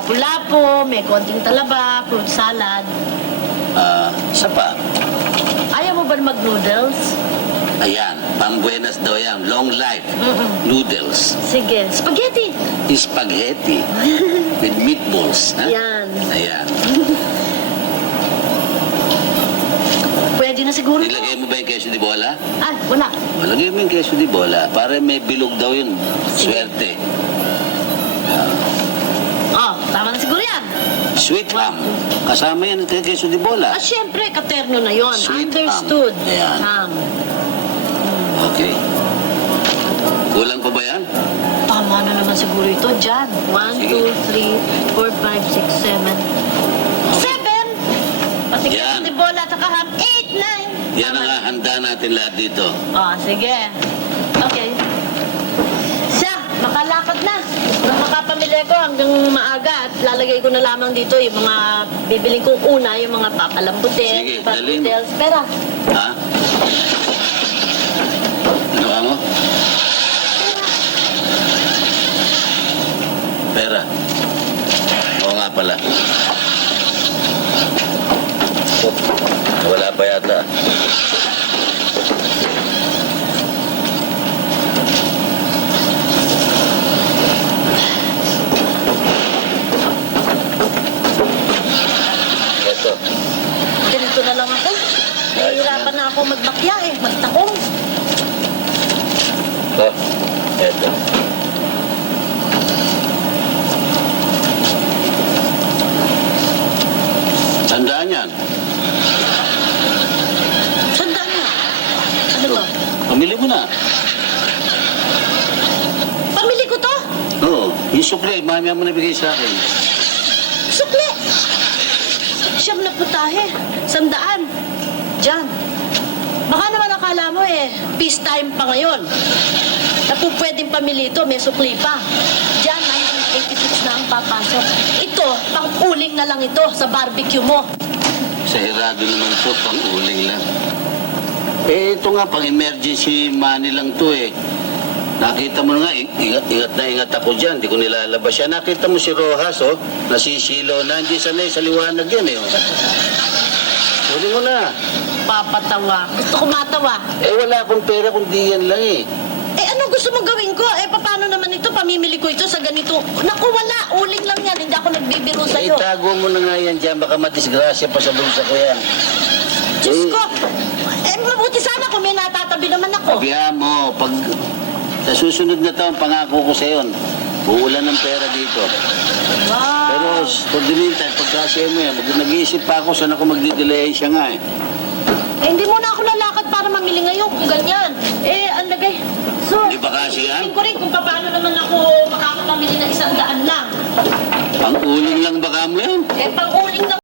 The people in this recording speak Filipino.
lapu-lapu, may konting talaba, fruit salad. Isa pa. Ayaw mo ba mag-noodles? Ayan, pambuenas daw yan. Long life. Noodles. Sige, spaghetti. Spaghetti. With meatballs. Ha? Yan. Ayan. Pwede na siguro. Nilagay mo ba yung queso di bola? Ah, wala. Lagay mo yung queso di bola. Para may bilog daw yun. Swerte. Oh, tama na siguro yan. Sweet ham. Kasama yan yung queso di bola. Ah, syempre, katerno na yon. Sweet Understood. ham. Ayan. Ham. Okay. Kulang pa ba yan? Tama na naman siguro ito, Jan. 1, Sige. 2, 3, 4, 5, 6, 7. 7! Pati Yan. kasi bola at ham. 8, 9. Yan ang handa natin lahat dito. Oh, sige. Okay. Siya, makalakad na. Nang makapamili ko hanggang maaga at lalagay ko na lamang dito yung mga bibiling kong una, yung mga papalambutin, Sige, dalhin mo. papudels. Pera. Ha? Ano ka mo? Pera. Oo nga pala. Oh, wala pa yata. Ito. Ganito na lang ako. Nahihirapan na ako magbakya eh, magtakong. Oh, ito. Tandaan yan. Sandaan na. Ano to? Pamili mo na. Pamili ko to? Oo. Yung sukle, mamaya mo nabigay sa akin. Sukli! Siyam na putahe. Sandaan. Diyan. Baka naman akala mo eh, peace time pa ngayon. Na po pwedeng pamili ito, may sukli pa. Diyan, 1986 na ang papasok. Ito, pang-uling na lang ito sa barbecue mo. Sa hirado naman to, pang-uling lang. Eh, ito nga, pang-emergency money lang to eh. Nakita mo na nga, ingat na ingat ako dyan, di ko nilalabas yan. Nakita mo si Rojas, oh, nasisilaw na, hindi sanay sa liwanag yan eh. Oh. Huli mo na. Papatawa. Gusto ko matawa. Eh, wala akong pera kundi yan lang eh. Eh, ano gusto mong gawin ko? Eh, paano naman ito? Pamimili ko ito sa ganito. Naku, wala. Uling lang yan. Hindi ako nagbibiro Eh, sa'yo. tago mo na nga yan dyan, baka madisgrasya pa sa bulsa ko yan. Diyos Eh, ko. Eh, mabuti sana kung may natatabi naman ako. Sabihan mo, pag sa susunod na taon, pangako ko sa'yo, uulan ng pera dito. Wow. Pero for the meantime, pagkasya mo yan, nag-iisip pa ako saan ako magdidelay siya nga eh. Eh, hindi muna ako lalakad para mamili ngayon kung ganyan. Eh, ang lagay. So, Di ba kasi yan? isipin ko rin kung paano naman ako makakapamili ng 100 lang. Pang-uling lang baka mo yan. Eh, pang-uling lang